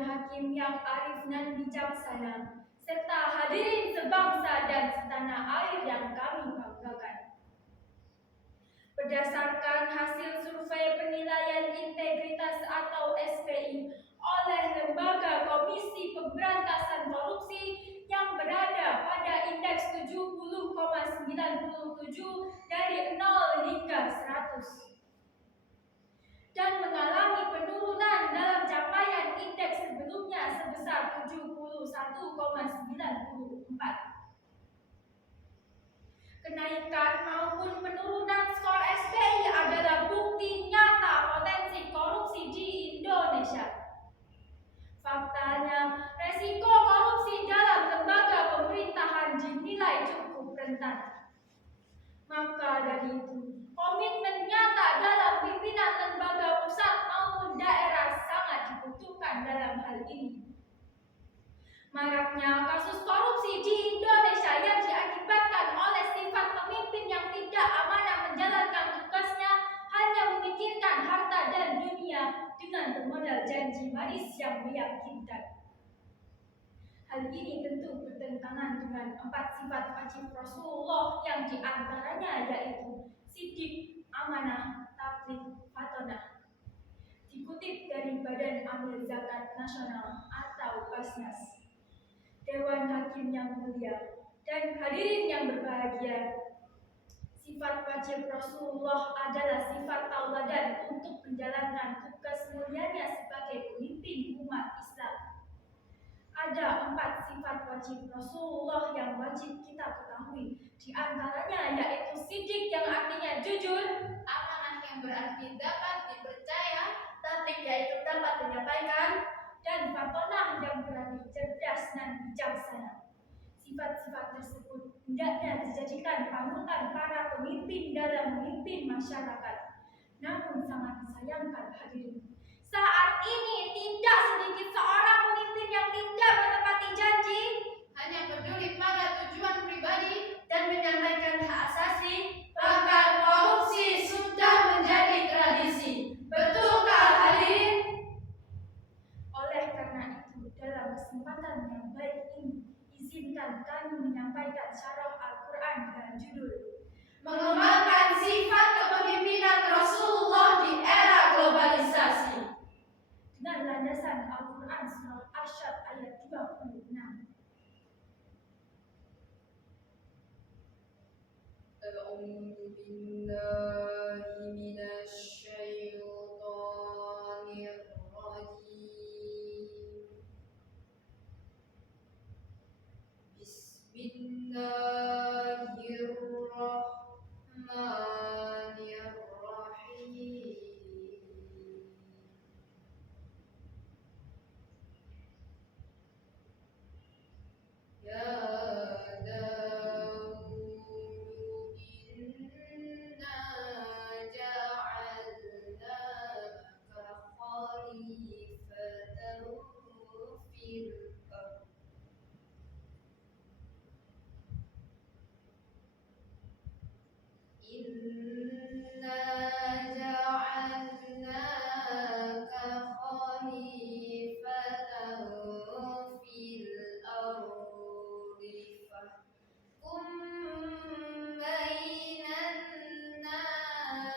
Dewan Hakim yang arif dan bijaksana, serta hadirin sebangsa dan setanah air yang kami banggakan. Berdasarkan hasil survei penilaian integritas atau SPI oleh Lembaga Komisi Pemberantasan Korupsi yang berada pada indeks 70,97 dari 0 hingga 100 dan mengalami penurunan dalam capaian indeks sebelumnya sebesar 71,94. Kenaikan maupun penurunan skor SPI adalah bukti nyata potensi korupsi di Indonesia. Faktanya, resiko korupsi dalam lembaga pemerintahan dinilai cukup rentan. Maka dari itu, komitmen nyata dalam pimpinan lembaga pusat maupun daerah sangat dibutuhkan dalam hal ini. Maraknya kasus korupsi di Indonesia yang diakibatkan oleh sifat pemimpin yang tidak amanah menjalankan tugasnya, hanya memikirkan harta dan dunia dengan bermodal janji manis yang meyakinkan. Hal ini tentu bertentangan dengan 4 sifat wajib Rasulullah yang diantaranya yaitu sidik, amanah, tabligh, fatonah. Dikutip dari Badan Amil Zakat Nasional atau Basnas. Dewan Hakim yang mulia dan hadirin yang berbahagia, sifat wajib Rasulullah adalah sifat tauladan untuk menjalankan tugas mulianya sebagai pemimpin umat Islam. Ada 4 sifat wajib Rasulullah yang wajib kita ketahui. Di antaranya yaitu sidik yang artinya jujur, amanah yang berarti dapat dipercaya, tabligh yaitu dapat menyampaikan, dan fatonah yang berarti cerdas dan bijaksana. Sifat-sifat tersebut hendaknya dijadikan panutan para pemimpin dalam memimpin masyarakat. Namun sangat disayangkan hadirin, saat ini tidak sedikit seorang pemimpin yang tidak menepati janji, hanya peduli pada tujuan pribadi dan menyampaikan hak asasi, bahkan korupsi sudah menjadi tradisi. Betulkah hadirin? Oleh karena itu, dalam kesempatan yang baik ini, izinkan kami menyampaikan syarah Al-Quran dengan judul Mengembangkan Sifat Kepemimpinan Rasulullah di Era Globalisasi, dengan landasan Al-Quran Surah Asy-Syad ayat 26. A'udzu billahi minasy syaithanir rajim. Bismillahirrahmanirrahim. Ya Daud, inna ja'alnaka khalifatan fil ardh. Inna ja'alnaka khalifatan fil ardi fahkum bainan nas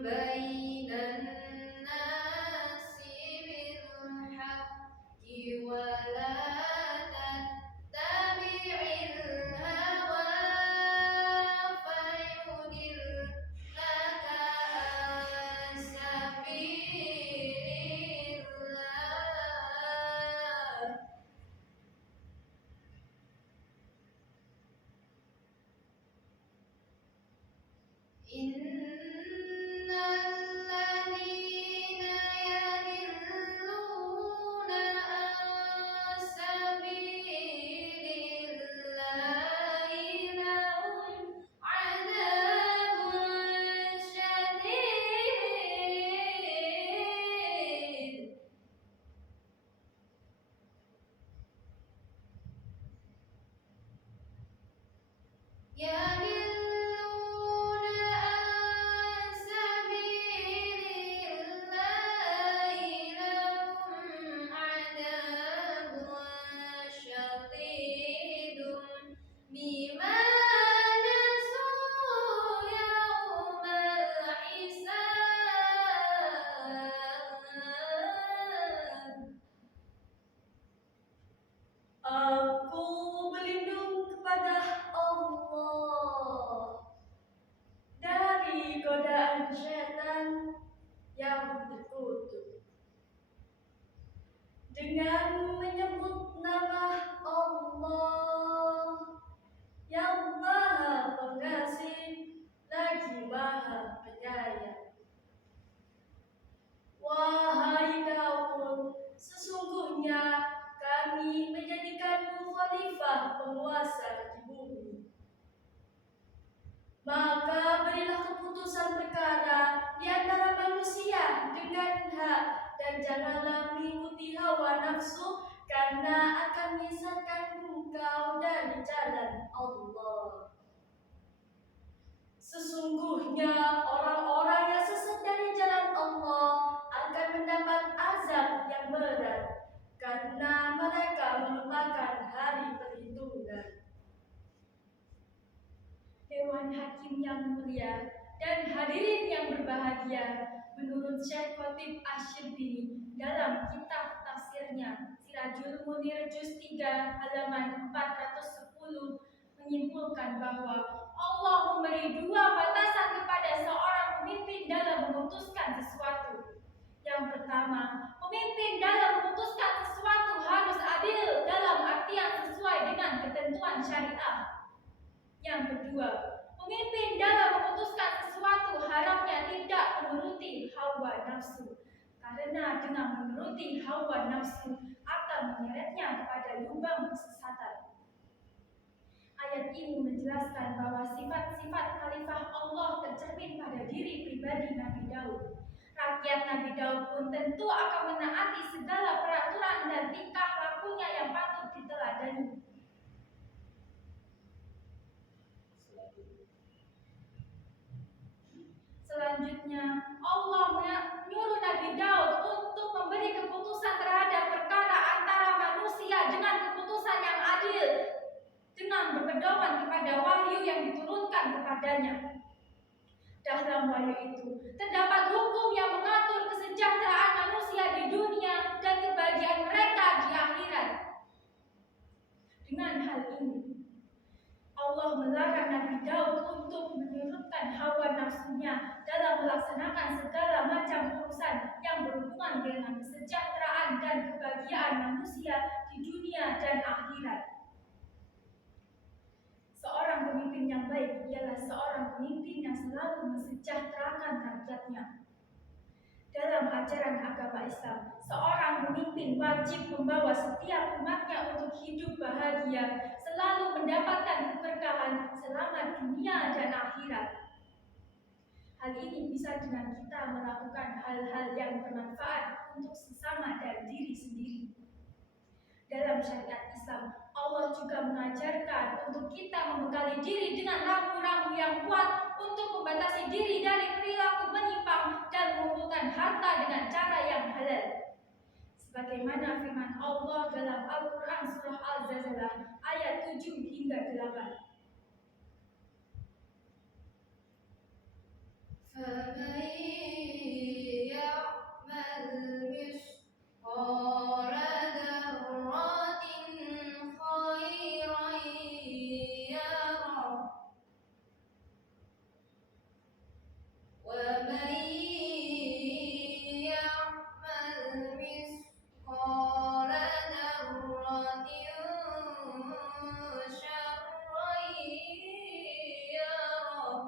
bainan nasi bil haqq khalifah penguasa di bumi. Maka berilah keputusan perkara di antara manusia dengan hak, dan janganlah mengikuti hawa nafsu, karena akan menyesatkan engkau dari jalan Allah. Sesungguhnya orang-orang yang sesat dari jalan Allah akan mendapat azab yang berat, karena mereka melupakan hari perhitungan. Dewan Hakim yang mulia dan hadirin yang berbahagia, menurut Syekh Khotib Asy-Syibli dalam kitab tafsirnya Sirajul Munir Juz 3 halaman 410 menyimpulkan bahwa Allah memberi dua batasan kepada seorang pemimpin dalam memutuskan sesuatu. Yang pertama, pemimpin dalam memutuskan sesuatu harus adil dalam artian sesuai dengan ketentuan syariah. Yang kedua, pemimpin dalam memutuskan sesuatu harapnya tidak menuruti hawa nafsu, karena dengan menuruti hawa nafsu akan menyeretnya kepada lubang kesesatan. Ayat ini menjelaskan bahwa sifat-sifat khalifah Allah tercermin pada diri pribadi Nabi Daud. Rakyat Nabi Daud pun tentu akan menaati segala peraturan dan tingkah lakunya yang patut diteladani. Selanjutnya, Allah menyuruh Nabi Daud untuk memberi keputusan terhadap perkara antara manusia dengan keputusan yang adil, dengan berpedoman kepada wahyu yang diturunkan kepadanya. Dalam wahyu itu terdapat hukum yang mengatur kesejahteraan manusia di dunia dan kebahagiaan mereka di akhirat. Dengan hal ini, Allah melarang Nabi Daud untuk menurutkan hawa nafsunya dalam melaksanakan segala macam urusan yang berhubungan dengan kesejahteraan dan kebahagiaan manusia di dunia dan akhirat. Seorang pemimpin yang baik ialah seorang pemimpin yang selalu mensejahterakan rakyatnya. Dalam ajaran agama Islam, seorang pemimpin wajib membawa setiap umatnya untuk hidup bahagia, selalu mendapatkan keberkahan selama dunia dan akhirat. Hal ini bisa dengan kita melakukan hal-hal yang bermanfaat untuk sesama dan diri sendiri. Dalam syariat Islam, Allah juga mengajarkan untuk kita membekali diri dengan rambu-rambu yang kuat untuk membatasi diri dari perilaku menyimpang dan mengumpulkan harta dengan cara yang halal. Sebagaimana firman Allah dalam Al-Quran Surah Al-Zalzalah ayat 7 hingga 8. فمن يعمل مثقال ذرة خيرا يره ومن يعمل مثقال ذرة شرا يره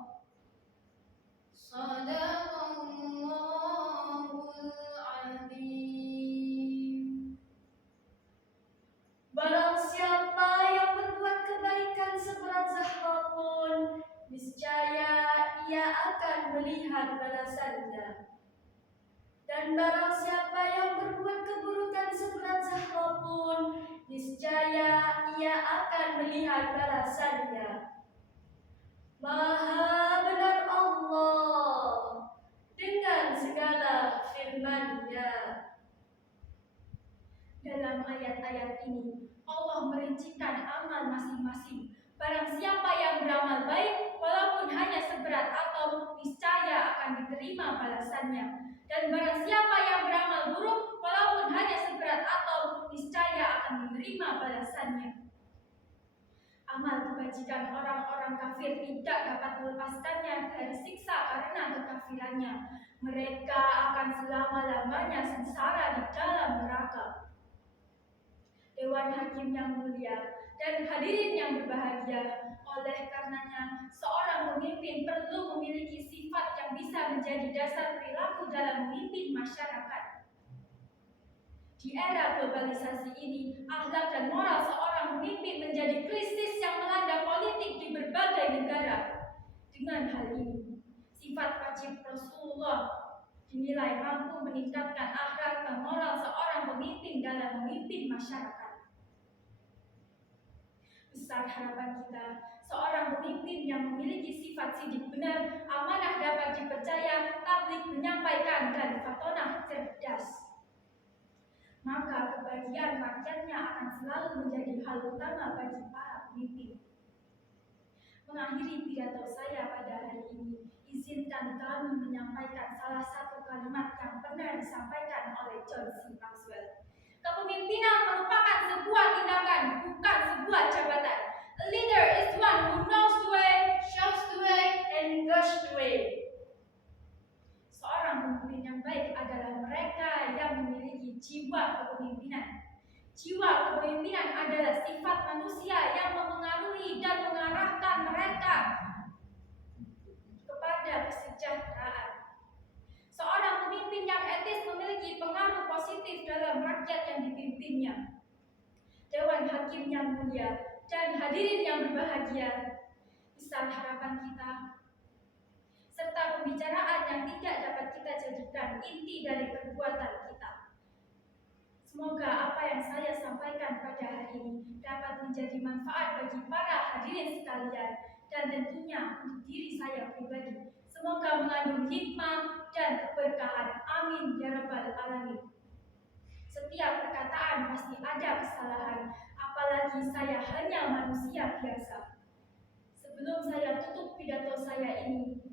Sadaqallahul Azim. Barang siapa yang berbuat kebaikan seberat zahra pun, niscaya ia akan melihat balasannya. Dan barang siapa yang berbuat keburukan seberat zahra pun, niscaya ia akan melihat balasannya. Maha benar Allah dengan segala firman-Nya. Dalam ayat-ayat ini, Allah merincikan amal masing-masing. Barang siapa yang beramal baik, walaupun hanya seberat atom, niscaya akan diterima balasannya. Dan barang siapa yang beramal buruk, walaupun hanya seberat atom, niscaya akan menerima balasannya. Amal kebajikan orang-orang kafir tidak dapat melepaskannya dari siksa karena kekafirannya. Mereka akan selama-lamanya sengsara di dalam neraka. Dewan Hakim yang mulia dan hadirin yang berbahagia, oleh karenanya seorang pemimpin perlu memiliki sifat yang bisa menjadi dasar perilaku dalam memimpin masyarakat. Di era globalisasi ini, akhlak dan moral seorang seorang pemimpin menjadi krisis yang melanda politik di berbagai negara. Dengan hal ini, sifat wajib Rasulullah dinilai mampu meningkatkan akhlak dan moral seorang pemimpin dalam memimpin masyarakat. Besar harapan kita, seorang pemimpin yang memiliki sifat sidik benar, amanah, dapat dipercaya, tabligh, menyampaikan, dan fatonah, cerdas. Maka kebahagiaan rakyatnya akan selalu menjadi hal utama bagi para pemimpin. Mengakhiri pidato saya pada hari ini, izinkan kami menyampaikan salah satu kalimat yang pernah disampaikan oleh John C. Maxwell. Kepemimpinan merupakan sebuah tindakan, bukan sebuah jabatan. A leader is one who knows the way, shows the way, and goes the way. Seorang pemimpin yang baik adalah mereka yang memiliki jiwa kepemimpinan. Jiwa kepemimpinan adalah sifat manusia yang memengaruhi dan mengarahkan mereka kepada kesejahteraan. Seorang pemimpin yang etis memiliki pengaruh positif dalam rakyat yang dipimpinnya. Dewan Hakim yang mulia dan hadirin yang berbahagia, besar harapan kita, serta pembicaraan yang tidak dapat kita jadikan inti dari perbuatan kita. Semoga apa yang saya sampaikan pada hari ini dapat menjadi manfaat bagi para hadirin sekalian dan tentunya untuk diri saya pribadi. Semoga mengandung hikmah dan keberkahan. Amin ya rabbal alamin. Setiap perkataan pasti ada kesalahan, apalagi saya hanya manusia biasa. Sebelum saya tutup pidato saya ini,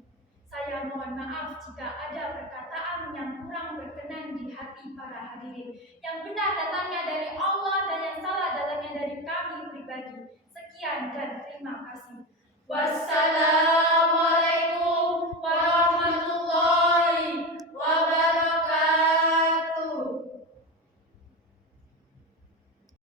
saya mohon maaf jika ada perkataan yang kurang berkenan di hati para hadirin. Yang benar datangnya dari Allah dan yang salah datangnya dari kami pribadi. Sekian dan terima kasih. Wassalam.